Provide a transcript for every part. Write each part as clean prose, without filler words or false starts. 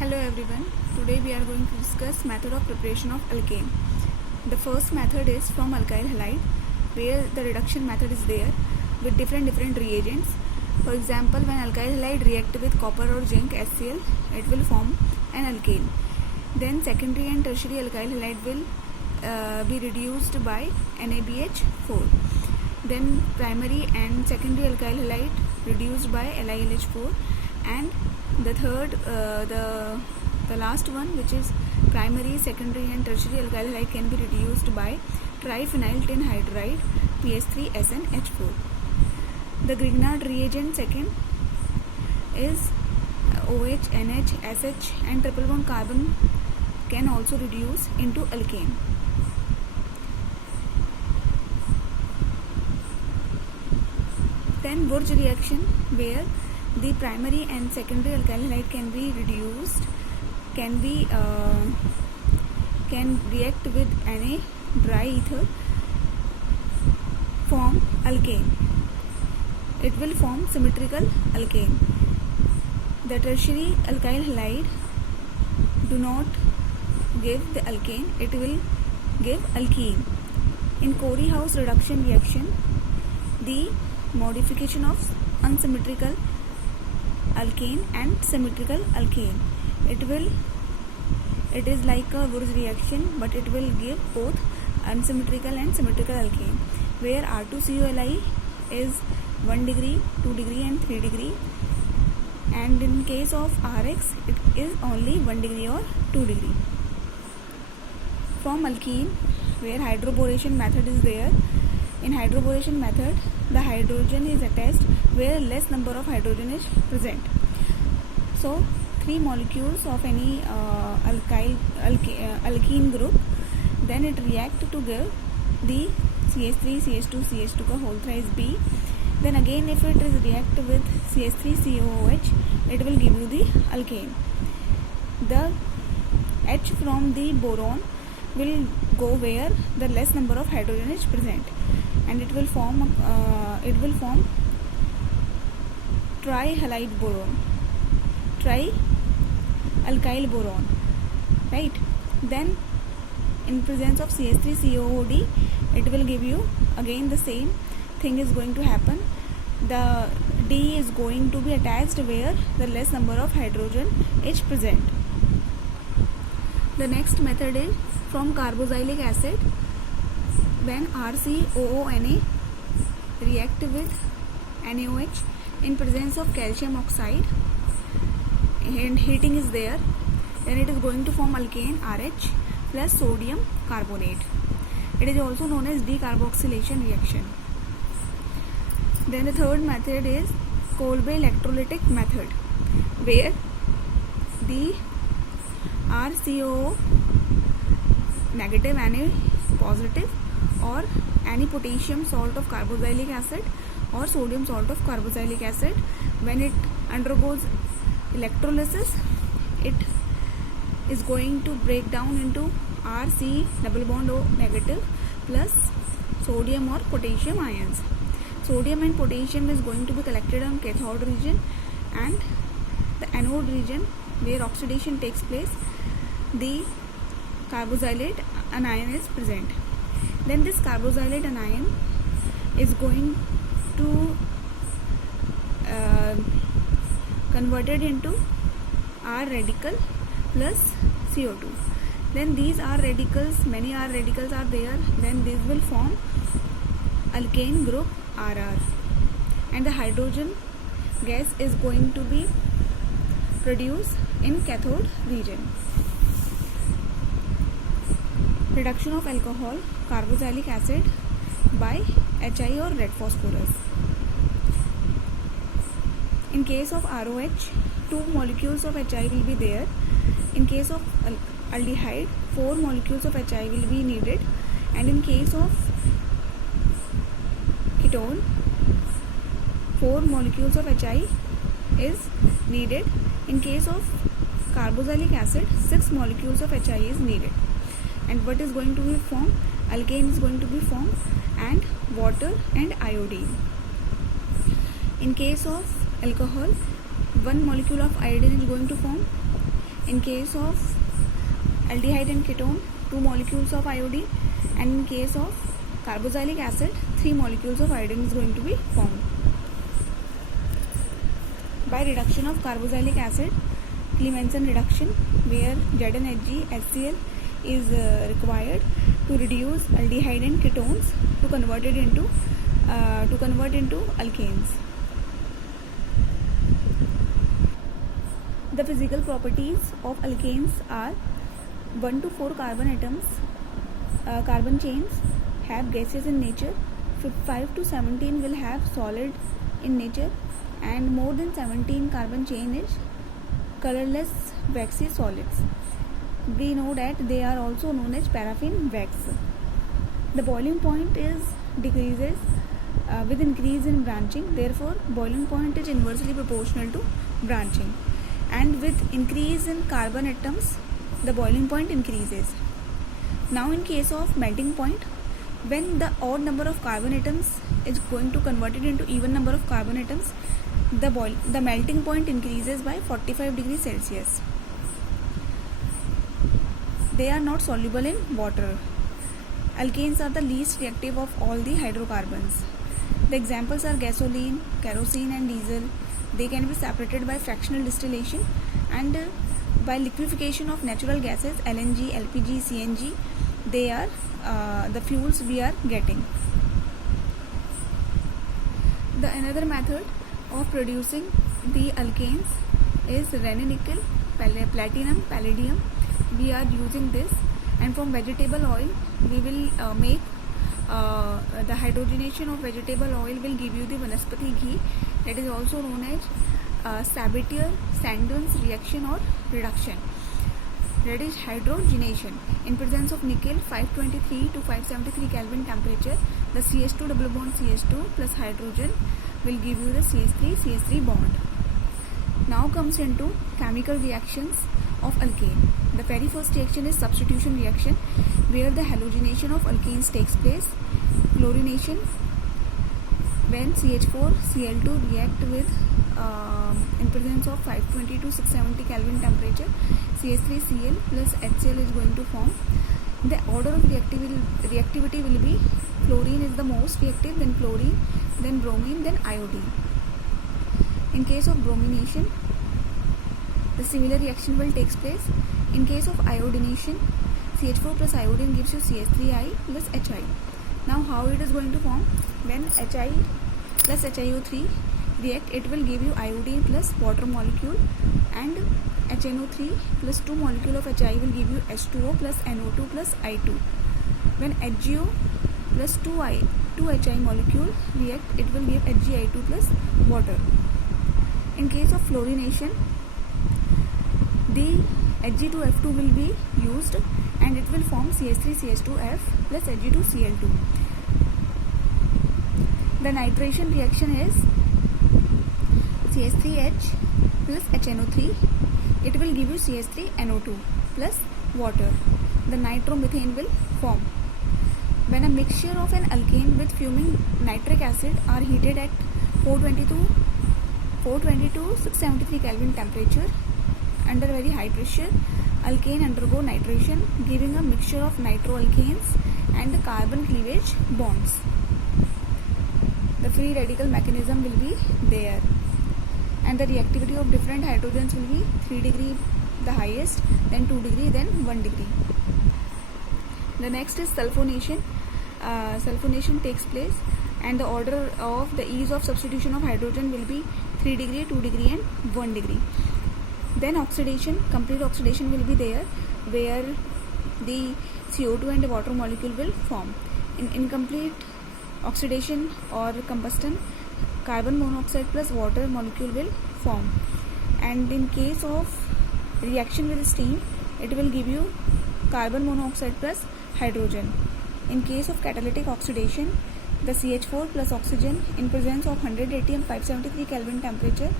Hello everyone. Today we are going to discuss method of preparation of alkane. The first method is from alkyl halide, where the reduction method is there with different reagents. For example, when alkyl halide react with copper or zinc HCl, it will form an alkane. Then secondary and tertiary alkyl halide will be reduced by NaBH4. Then primary and secondary alkyl halide reduced by LiLH4, and the third, the last one, which is primary, secondary and tertiary alkyl halide, can be reduced by triphenyl tin hydride PH3SnH4. The Grignard reagent second is OH, NH, SH and triple bond carbon can also reduce into alkane. Then Wurtz reaction, where the primary and secondary alkyl halide can be reduced, can react with Na dry ether, form alkane. It will form symmetrical alkane. The tertiary alkyl halide do not give the alkane, it will give alkene. In Corey-House reduction reaction, the modification of unsymmetrical alkane and symmetrical alkane, it is like a Wurtz reaction, but it will give both unsymmetrical and symmetrical alkane, where R2COLi is 1 degree, 2 degree and 3 degree, and in case of RX it is only 1 degree or 2 degree. From alkene, where hydroboration method is there, in hydroboration method the hydrogen is attached where less number of hydrogen is present. So 3 molecules of any alkene group, then it react to give the CH3 CH2 CH2 का whole thrice B. Then again if it is react with CH3 COOH, it will give you the alkane. The H from the boron will go where the less number of hydrogen is present, and it will form trihalide boron, trialkyl boron, right? Then in presence of CH3 COOD, it will give you again the same thing is going to happen. The D is going to be attached where the less number of hydrogen is present. The next method is from carboxylic acid, when RCOONA react with NaOH in presence of calcium oxide and heating is there, then it is going to form alkane RH plus sodium carbonate. It is also known as decarboxylation reaction. Then the third method is Kolbe electrolytic method, where the RCOO negative, Na positive, or any potassium salt of carboxylic acid or sodium salt of carboxylic acid, when it undergoes electrolysis, it is going to break down into RC double bond O negative plus sodium or potassium ions. Sodium and potassium is going to be collected on cathode region, and the anode region where oxidation takes place, the carboxylate anion is present. Then this carboxylate anion is going to converted into R radical plus CO2. Then these R radicals, many R radicals are there, then these will form alkane group RR, and the hydrogen gas is going to be produced in cathode region. Reduction of alcohol, carboxylic acid by HI or red phosphorus. In case of ROH, 2 molecules of HI will be there. In case of aldehyde, 4 molecules of HI will be needed, and in case of ketone, 4 molecules of HI is needed. In case of carboxylic acid, 6 molecules of HI is needed. And what is going to be formed? Alkane is going to be formed, and water and iodine. In case of alcohol, 1 molecule of iodine is going to form. In case of aldehyde and ketone, 2 molecules of iodine, and in case of carboxylic acid, 3 molecules of iodine is going to be formed. By reduction of carboxylic acid, Clemmensen reduction, where ZnHg HCl is required to reduce aldehyde and ketones to convert into alkanes. The physical properties of alkanes are 1 to 4 carbon atoms, carbon chains have gaseous in nature, 5 to 17 will have solid in nature, and more than 17 carbon chain is colorless waxy solids. We know that they are also known as paraffin wax. The boiling point decreases with increase in branching, therefore boiling point is inversely proportional to branching, and with increase in carbon atoms the boiling point increases. Now in case of melting point, when the odd number of carbon atoms is going to convert it into even number of carbon atoms, the melting point increases by 45 degrees Celsius. They are not soluble in water. Alkanes are the least reactive of all the hydrocarbons. The examples are gasoline, kerosene and diesel. They can be separated by fractional distillation and by liquefaction of natural gases, LNG, LPG, CNG. They are the fuels we are getting. The another method of producing the alkanes is Raney-Nickel, platinum, palladium. We are using this, and from vegetable oil we will make the hydrogenation of vegetable oil will give you the vanaspati ghee, that is also known as Sabatier-Sandons reaction or reduction. That is hydrogenation. In presence of nickel, 523 to 573 Kelvin temperature, the CH2 double bond CH2 plus hydrogen will give you the CH3 bond. Now comes into chemical reactions of alkane. The very first reaction is substitution reaction, where the halogenation of alkanes takes place. Chlorination, when CH4Cl2 react with in presence of 520 to 670 Kelvin temperature, CH3Cl plus HCl is going to form. The order of reactivity will be fluorine is the most reactive, then chlorine, then bromine, then iodine. In case of bromination, the similar reaction will take place. In case of iodination, CH4 plus iodine gives you CH3I plus HI. Now how it is going to form? When HI plus HiO3 react, it will give you iodine plus water molecule, and HNO3 plus 2 molecule of HI will give you H2O plus NO2 plus I2. When HGO plus 2 HI molecule react, it will give HgI2 plus water. In case of fluorination, the Hg2F2 will be used and it will form CH3CH2F plus Hg2Cl2. The nitration reaction is CH3H plus HNO3. It will give you CH3NO2 plus water. The nitromethane will form. When a mixture of an alkane with fuming nitric acid are heated at 420 to 673 Kelvin temperature under very high pressure, alkane undergo nitration, giving a mixture of nitroalkanes and carbon cleavage bonds. The free radical mechanism will be there, and the reactivity of different hydrogens will be 3 degree the highest, then 2 degree, then 1 degree. The next is sulfonation. Sulfonation takes place, and the order of the ease of substitution of hydrogen will be 3 degree, 2 degree and 1 degree. Then oxidation, complete oxidation will be there, where the CO2 and the water molecule will form. In incomplete oxidation or combustion, carbon monoxide plus water molecule will form. And in case of reaction with steam, it will give you carbon monoxide plus hydrogen. In case of catalytic oxidation, the CH4 plus oxygen in presence of 180 and 573 Kelvin temperature,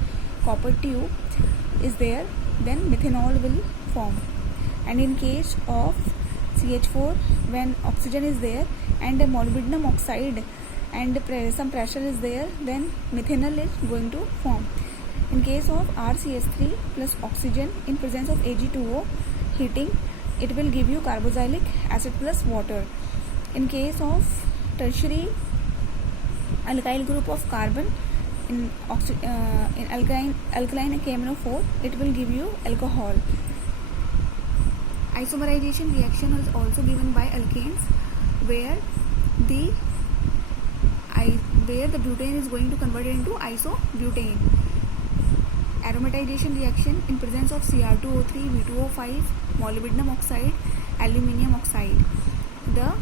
copper tube is there, then methanol will form. And in case of CH4, when oxygen is there and the molybdenum oxide and some pressure is there, then methanol is going to form. In case of RCH3 plus oxygen in presence of Ag2O heating, it will give you carboxylic acid plus water. In case of tertiary alkyl group of carbon in alkaline KMNO4, it will give you alcohol. Isomerization reaction is also given by alkanes, where the butane is going to convert it into isobutane. Aromatization reaction in presence of Cr2O3, V2O5, molybdenum oxide, aluminium oxide. The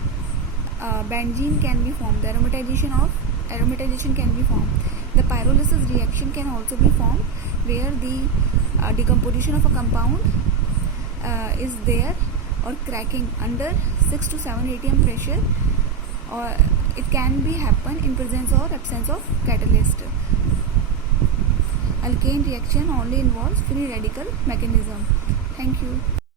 benzene can be formed. The aromatization can be formed. The pyrolysis reaction can also be formed, where the decomposition of a compound is there or cracking under 6 to 7 atm pressure, or it can be happen in presence or absence of catalyst. Alkane reaction only involves free radical mechanism. Thank you.